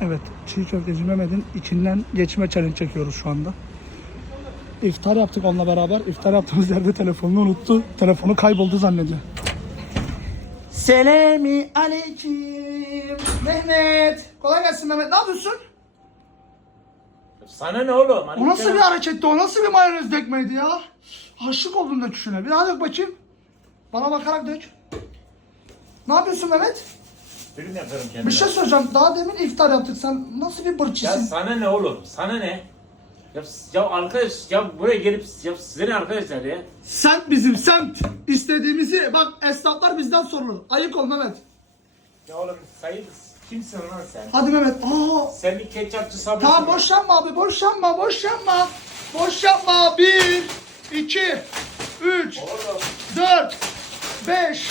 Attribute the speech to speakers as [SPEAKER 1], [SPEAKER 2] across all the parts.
[SPEAKER 1] Evet, çiğ köfteci Mehmet'in içinden geçme challenge çekiyoruz şu anda. İftar yaptık onunla beraber. İftar yaptığımız yerde telefonunu unuttu. Telefonu kayboldu zannediyor. Selami aleyküm. Mehmet. Kolay gelsin Mehmet. Ne yapıyorsun?
[SPEAKER 2] Sana ne oğlum? Hani
[SPEAKER 1] O nasıl bir hareketti? O nasıl bir mayonez dökmeydi ya? Aşık oldum döküşüne. Bir daha dök bakayım. Bana bakarak dök. Ne yapıyorsun Mehmet?
[SPEAKER 2] Film yaparım kendime.
[SPEAKER 1] Bir şey söyleyeceğim. Daha demin iftar yaptık. Sen nasıl bir
[SPEAKER 2] Ya
[SPEAKER 1] bırçısın?
[SPEAKER 2] sana ne oğlum? Sana ne? Ya, ya arkadaş ya buraya gelip ya size ne arkadaşlar ya?
[SPEAKER 1] Semt bizim semt. İstediğimizi bak esnaflar bizden sorulur. Ayık ol Mehmet.
[SPEAKER 2] Ya oğlum sayın kimsin lan sen?
[SPEAKER 1] Hadi Mehmet. Aa.
[SPEAKER 2] Sen bir ketçapçı sabırsın.
[SPEAKER 1] Tamam boş yapma abi. Boş yapma. Boş yapma. Boş yapma. Bir, iki, üç,
[SPEAKER 2] Oğlum.
[SPEAKER 1] dört, beş,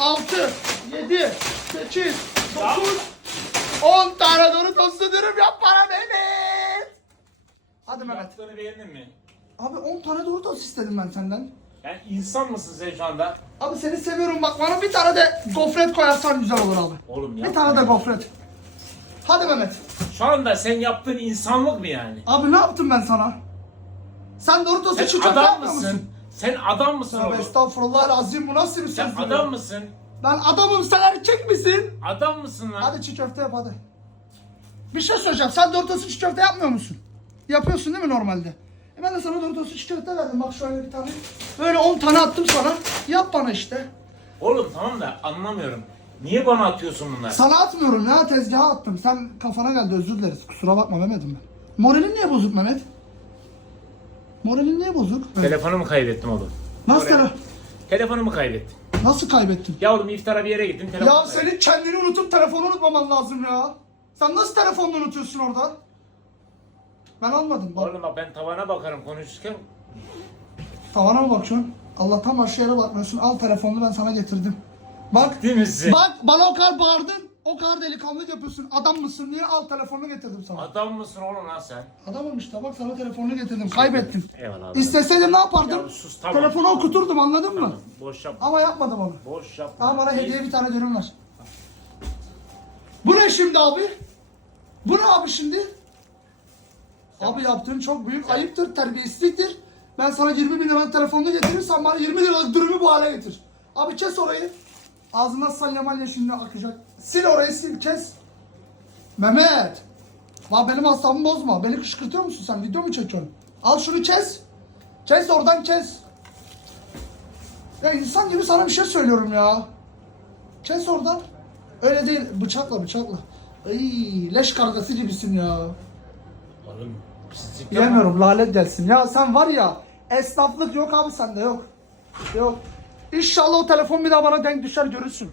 [SPEAKER 1] altı, yedi, sekiz, dokuz, on tane doğru tostu dürüm yap bana Mehmet. Hadi Mehmet.
[SPEAKER 2] Yaptığını beğendin mi?
[SPEAKER 1] Abi 10 tane doğru tost istedim ben senden.
[SPEAKER 2] Yani insan mısın sen şu anda?
[SPEAKER 1] Abi seni seviyorum bak bana bir tane de gofret koyarsan güzel olur abi.
[SPEAKER 2] Oğlum
[SPEAKER 1] Bir
[SPEAKER 2] ya.
[SPEAKER 1] tane de gofret. Hadi Mehmet.
[SPEAKER 2] Şu anda sen yaptığın insanlık mı yani?
[SPEAKER 1] Abi ne yaptım ben sana? Sen Doritos'u
[SPEAKER 2] Sen
[SPEAKER 1] köfte
[SPEAKER 2] adam mısın? Sen adam mısın
[SPEAKER 1] Tövbe
[SPEAKER 2] oğlum?
[SPEAKER 1] estağfurullah lazım bu nasıl bir
[SPEAKER 2] Sen adam mısın?
[SPEAKER 1] Ben adamım sen erkek misin?
[SPEAKER 2] Adam mısın lan?
[SPEAKER 1] Hadi çiğ köfte yap hadi. Bir şey söyleyeceğim sen Doritos'u çiğ köfte yapmıyor musun? Yapıyorsun değil mi normalde? E ben de sana Doritos'u çiğ köfte verdim bak şöyle bir tane. Böyle 10 tane attım sana. Yap bana işte.
[SPEAKER 2] Oğlum tamam da anlamıyorum. Niye bana atıyorsun bunları?
[SPEAKER 1] Sana atmıyorum ya tezgaha attım. Sen kafana geldi özür dileriz. Kusura bakma Mehmet'im ben. Moralin niye bozuk Mehmet? Moralin niye bozuk?
[SPEAKER 2] Telefonumu kaybettim oğlum.
[SPEAKER 1] Nasıl, tele-
[SPEAKER 2] Telefonumu kaybettim.
[SPEAKER 1] Nasıl kaybettin?
[SPEAKER 2] Ya oğlum iftara bir yere gittim. Telefonu
[SPEAKER 1] Ya senin kendini unutup telefonu unutmaman lazım ya. Sen nasıl telefonunu unutuyorsun orada? Ben almadım. Bak,
[SPEAKER 2] Oğlum bak ben tavana bakarım konuşurken.
[SPEAKER 1] tavana mı bakıyorsun? Allah'tan başka yere bakmıyorsun. Al telefonunu ben sana getirdim. Bak.
[SPEAKER 2] Değil misin?
[SPEAKER 1] Bak bana o kadar bağırdın. O kadar delikanlı yapıyorsun. Adam mısın diye al telefonunu getirdim sana.
[SPEAKER 2] Adam mısın oğlum lan sen?
[SPEAKER 1] Adamım işte bak sana telefonunu getirdim. Kaybettin.
[SPEAKER 2] Eyvallah abi.
[SPEAKER 1] İsteseydim ne yapardım?
[SPEAKER 2] Ya sus, tamam.
[SPEAKER 1] Telefonu okuturdum anladın mı?
[SPEAKER 2] Boş yap.
[SPEAKER 1] Ama yapmadım onu.
[SPEAKER 2] Boş yap.
[SPEAKER 1] Ama bana hediye bir tane dürüm ver. Bu ne şimdi abi? Bu ne abi şimdi? Abi yaptığın çok büyük ayıptır, terbiyesizliktir. Ben sana 20 bin lira telefonunu getirirsem bana 20 liralık dürümü bu hale getir. Abi kes orayı. Ağzına salyamalya şimdi akacak. Sil orayı sil kes. Mehmet. La benim asabımı bozma. Beni kışkırtıyor musun sen? Video mu çekiyorsun? Al şunu kes. Kes oradan kes. Ya insan gibi sana bir şey söylüyorum ya. Kes oradan. Öyle değil. Bıçakla bıçakla. Ay, leş kargası gibisin ya.
[SPEAKER 2] Oğlum pislik.
[SPEAKER 1] Bilemiyorum lanet gelsin. Ya sen var ya esnaflık yok abi sende yok. Yok. İnşallah o telefon bir daha bana denk düşer görürsün.